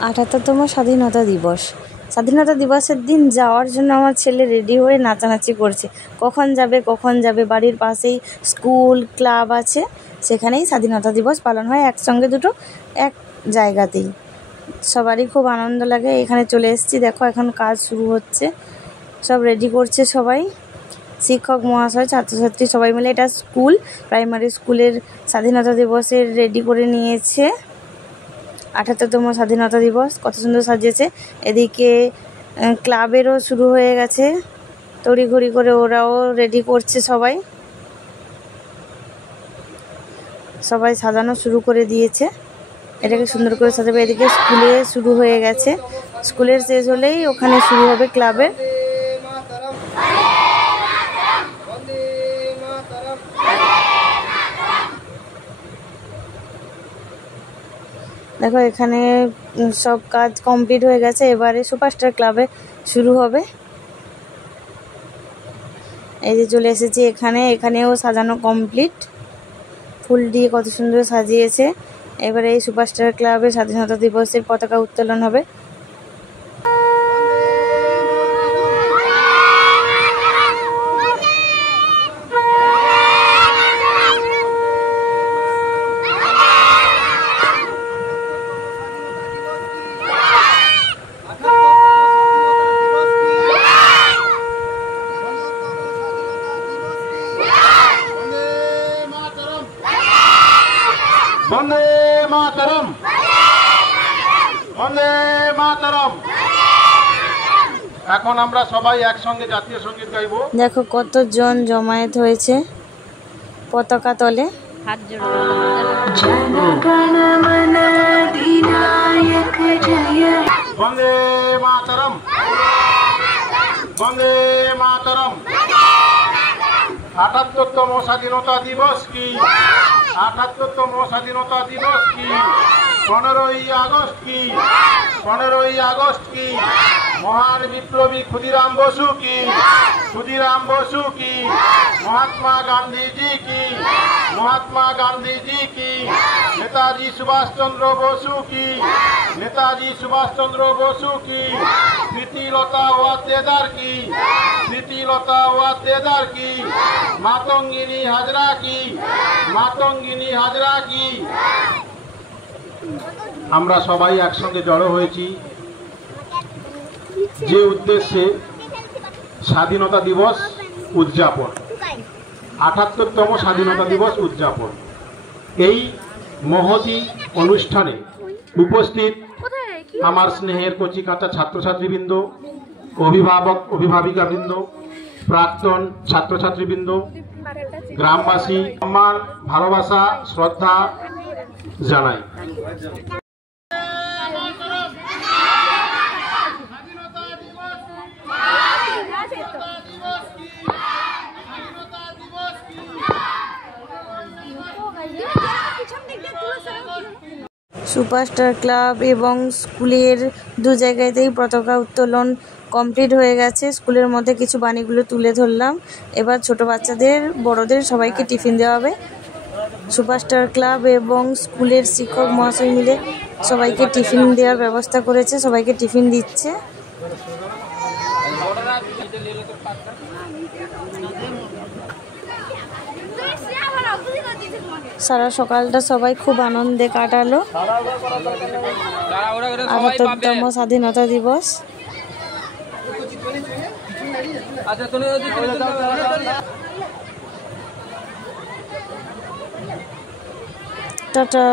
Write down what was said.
৭৮তম স্বাধীনতা দিবস। স্বাধীনতা দিবসের দিন যাওয়ার জন্য আমার ছেলে রেডি হয়ে নাচানাচি করছে। কখন যাবে, বাড়ির পাশেই স্কুল ক্লাব আছে, সেখানেই স্বাধীনতা দিবস পালন হয় একসঙ্গে দুটো এক জায়গাতেই। সবারই খুব আনন্দ লাগে। এখানে চলে এসেছি, দেখো এখন কাজ শুরু হচ্ছে, সব রেডি করছে সবাই, শিক্ষক মহাশয় ছাত্রছাত্রী সবাই মিলে। এটা স্কুল, প্রাইমারি স্কুলের স্বাধীনতা দিবসের রেডি করে নিয়েছে। ৭৮তম স্বাধীনতা দিবস, কত সুন্দর সাজিয়েছে। এদিকে ক্লাবেরও শুরু হয়ে গেছে, তড়িঘড়ি করে ওরাও রেডি করছে। সবাই সাজানো শুরু করে দিয়েছে, এটাকে সুন্দর করে সাজাবে। এদিকে স্কুলে শুরু হয়ে গেছে, স্কুলের শেষ হলেই ওখানে শুরু হবে ক্লাবের। দেখো এখানে সব কাজ কমপ্লিট হয়ে গেছে, এবারে সুপারস্টার ক্লাবে শুরু হবে। এই যে চলে এসেছি এখানেও সাজানো কমপ্লিট, ফুল দিয়ে কত সুন্দর সাজিয়েছে। এবারে এই সুপারস্টার ক্লাবে স্বাধীনতা দিবসের পতাকা উত্তোলন হবে। বন্দে মাতরম, বন্দে মাতরম। এখন আমরা সবাই একসঙ্গে জাতীয় সঙ্গীত গাইব। দেখো কতজন জমায়েত হয়েছে পতাকা তলে। হাত জোড়ো। বন্দে মাতরম, বন্দে মাতরম। ৭৮তম স্বাধীনতা দিবস কি, ৭৮তম স্বাধীনতা দিবস কি, ১৫ই আগস্ট কি, ১৫ই আগস্ট কি, মহান বিপ্লবী ক্ষুদিরাম বসু কি, ক্ষুদিরাম বসু কি, মহাত্মা গান্ধীজি কি, মহাত্মা গান্ধীজি কি, নেতাজি সুভাষচন্দ্র বসু কি, নেতাজি সুভাষচন্দ্র বসু কি, স্মৃতিলতা ওয়াদ্দেদার কি, স্মৃতিলতা ওয়াদ্দেদার কি, মাতঙ্গিনী হাজরা কি, মাতঙ্গিনী হাজরা কি। আমরা সবাই একসঙ্গে জড়ো হয়েছি যে উদ্দেশ্যে স্বাধীনতা দিবস উদযাপন, ৭৮তম স্বাধীনতা দিবস উদযাপন। এই মহতি অনুষ্ঠানে উপস্থিত আমার স্নেহের কচিকাঁচা ছাত্রছাত্রীবৃন্দ, অভিভাবক অভিভাবিকাবৃন্দ, প্রাক্তন ছাত্রছাত্রীবৃন্দ, গ্রামবাসী, সম্মান ভালোবাসা শ্রদ্ধা জানাই। সুপারস্টার ক্লাব এবং স্কুলের দু জায়গাতেই পতাকা উত্তোলন কমপ্লিট হয়ে গেছে। স্কুলের মধ্যে কিছু বাণীগুলো তুলে ধরলাম। এবার ছোট বাচ্চাদের বড়দের সবাইকে টিফিন দেওয়া হবে। সুপারস্টার ক্লাব এবং স্কুলের শিক্ষক মহাশয় মিলে সবাইকে টিফিন দেওয়ার ব্যবস্থা করেছে, সবাইকে টিফিন দিচ্ছে। সারা সকালটা সবাই খুব আনন্দে কাটালো। ৭৮তম স্বাধীনতা দিবস। টাটা।